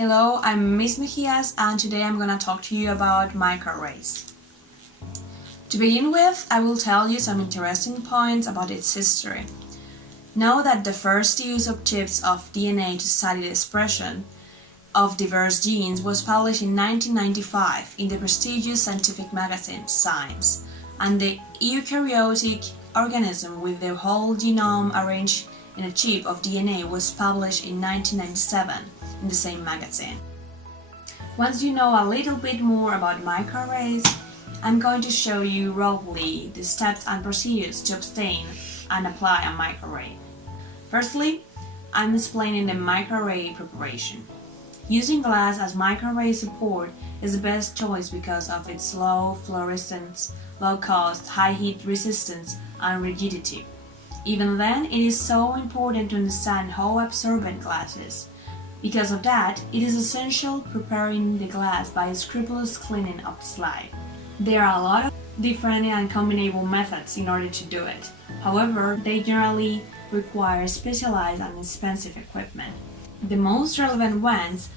Hello, I'm Miss Mejias and today I'm gonna talk to you about microarrays. To begin with, I will tell you some interesting points about its history. Know that the first use of chips of DNA to study the expression of diverse genes was published in 1995 in the prestigious scientific magazine Science, and the eukaryotic organism with the whole genome arranged in a chip of DNA was published in 1997 in the same magazine. Once you know a little bit more about microarrays, I'm going to show you roughly the steps and procedures to obtain and apply a microarray. Firstly, I'm explaining the microarray preparation. Using glass as microarray support is the best choice because of its low fluorescence, low cost, high heat resistance, and rigidity. Even then, it is so important to understand how absorbent glass is. Because of that, it is essential preparing the glass by scrupulous cleaning of the slide. There are a lot of different and combinable methods in order to do it. However, they generally require specialized and expensive equipment. The most relevant ones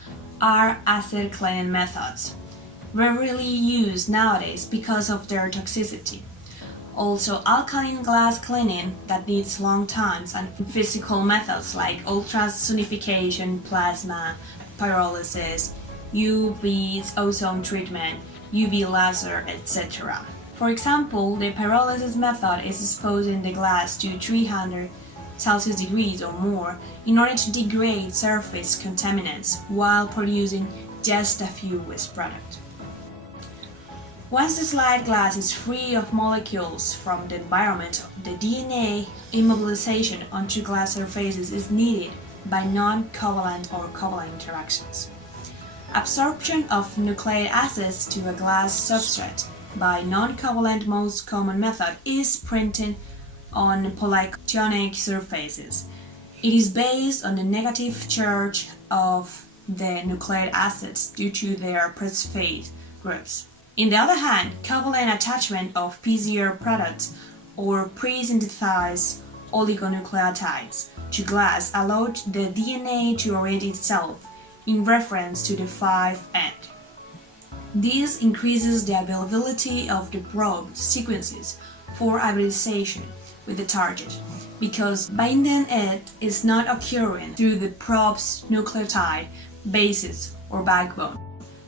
are acid cleaning methods, rarely used nowadays because of their toxicity. Also, alkaline glass cleaning that needs long times and physical methods like ultrasonification, plasma, pyrolysis, UV ozone treatment, UV laser, etc. For example, the pyrolysis method is exposing the glass to 300 Celsius degrees or more in order to degrade surface contaminants while producing just a few waste products. Once the slide glass is free of molecules from the environment, the DNA immobilization onto glass surfaces is needed by non-covalent or covalent interactions. Absorption of nucleic acids to a glass substrate by non-covalent most common method is printing on polycationic surfaces. It is based on the negative charge of the nucleic acids due to their phosphate groups. On the other hand, covalent attachment of PCR products or pre-synthesized oligonucleotides to glass allowed the DNA to orient itself in reference to the 5'. This increases the availability of the probe sequences for hybridization with the target, because binding it is not occurring through the probe's nucleotide bases or backbone.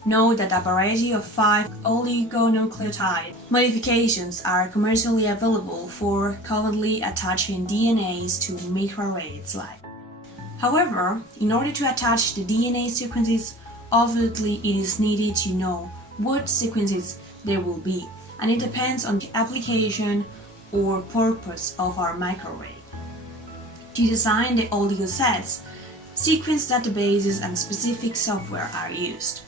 Note that a variety of 5 oligonucleotide modifications are commercially available for covalently attaching DNAs to microarray slide. However, in order to attach the DNA sequences, obviously it is needed to know what sequences there will be, and it depends on the application or purpose of our microarray. To design the oligosets, sequence databases and specific software are used.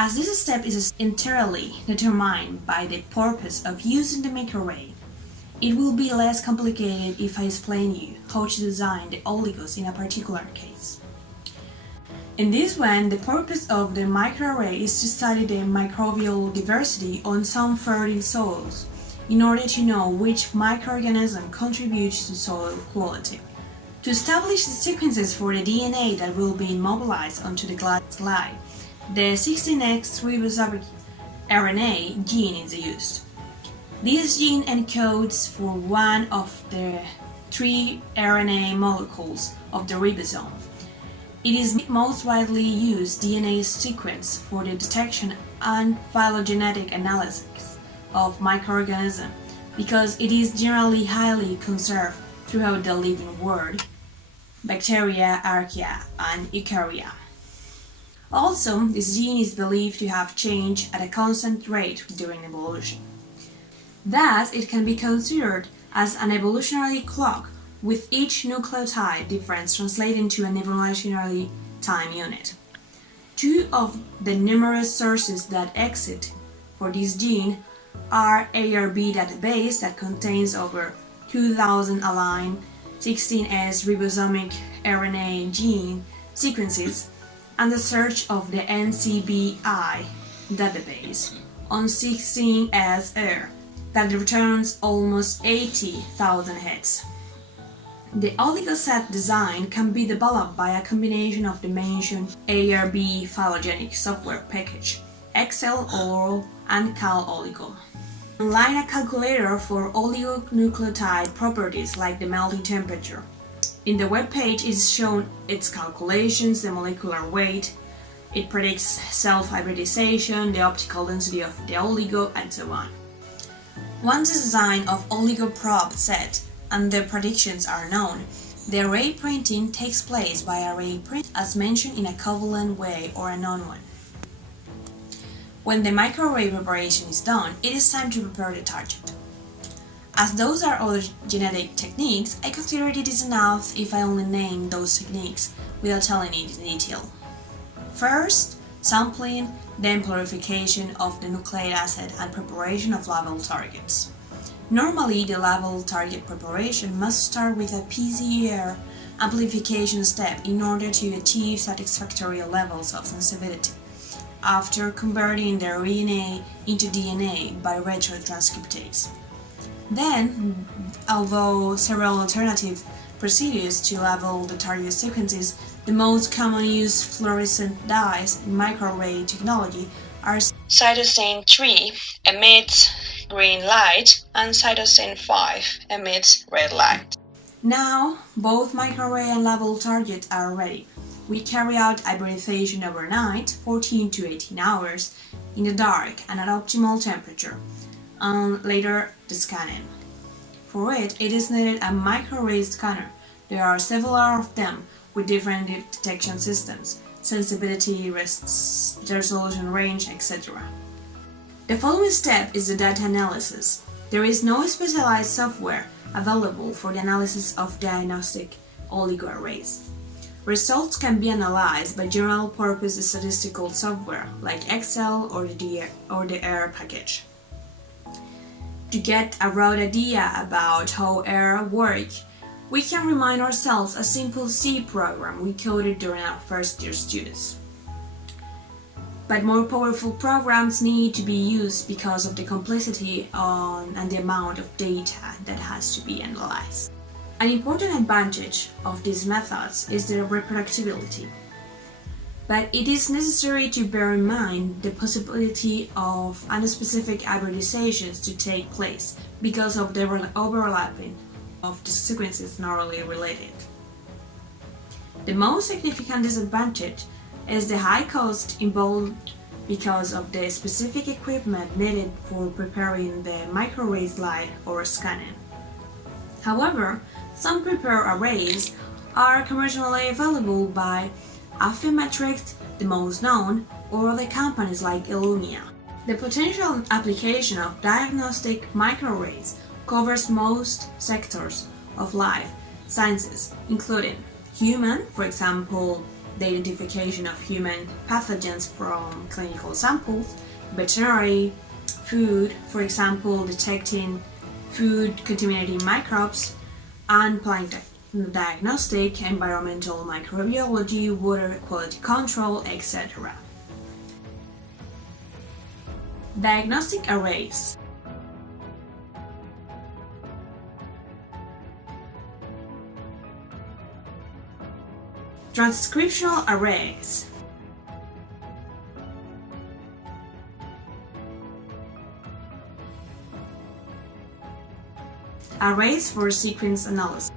As this step is entirely determined by the purpose of using the microarray, it will be less complicated if I explain you how to design the oligos in a particular case. In this one, the purpose of the microarray is to study the microbial diversity on some fertile soils in order to know which microorganism contributes to soil quality. To establish the sequences for the DNA that will be immobilized onto the glass slide, the 16X ribosomic RNA gene is used. This gene encodes for one of the 3 RNA molecules of the ribosome. It is the most widely used DNA sequence for the detection and phylogenetic analysis of microorganisms because it is generally highly conserved throughout the living world, bacteria, archaea, and eukarya. Also, this gene is believed to have changed at a constant rate during evolution. Thus, it can be considered as an evolutionary clock, with each nucleotide difference translating to an evolutionary time unit. Two of the numerous sources that exist for this gene are ARB database that contains over 2,000 aligned 16S ribosomic RNA gene sequences, and the search of the NCBI database on 16S that returns almost 80,000 hits. The oligoset design can be developed by a combination of the mentioned ARB phylogenetic software package, Excel and CalOligo. Online a calculator for oligonucleotide properties like the melting temperature. In the web page is shown its calculations, the molecular weight, it predicts cell hybridization, the optical density of the oligo, and so on. Once the design of oligoprobe set and the predictions are known, the array printing takes place by array print as mentioned in a covalent way or a non-one. When the microarray preparation is done, it is time to prepare the target. As those are other genetic techniques, I consider it is enough if I only name those techniques without telling it in detail. First, sampling, then purification of the nucleic acid and preparation of labeled targets. Normally, the labeled target preparation must start with a PCR amplification step in order to achieve satisfactory levels of sensitivity, after converting the RNA into DNA by retrotranscriptase. Then, although several alternative procedures to label the target sequences, the most common used fluorescent dyes in microarray technology are cytosine 3 emits green light and cytosine 5 emits red light. Now, both microarray and labeled targets are ready. We carry out hybridization overnight, 14 to 18 hours, in the dark and at optimal temperature, and later the scanning. For it is needed a microarray scanner. There are several of them with different detection systems, sensitivity, resolution range, etc. The following step is the data analysis. There is no specialized software available for the analysis of diagnostic oligoarrays. Results can be analyzed by general-purpose statistical software like Excel or the R package. To get a broad idea about how R works, we can remind ourselves a simple C program we coded during our first-year studies. But more powerful programs need to be used because of the complexity and the amount of data that has to be analyzed. An important advantage of these methods is their reproducibility. But it is necessary to bear in mind the possibility of unspecific hybridizations to take place because of the overlapping of the sequences normally related. The most significant disadvantage is the high cost involved because of the specific equipment needed for preparing the microarray slide or scanning. However, some prepared arrays are commercially available by Affymetrix, the most known, or the companies like Illumia. The potential application of diagnostic microarrays covers most sectors of life sciences, including human, for example, the identification of human pathogens from clinical samples, veterinary, food, for example, detecting food-contaminating microbes, and plant diagnostic, environmental microbiology, water quality control, etc. Diagnostic arrays. Transcriptional arrays. Arrays for sequence analysis.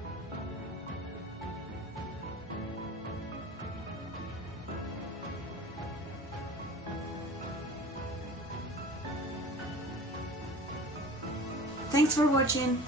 Thanks for watching.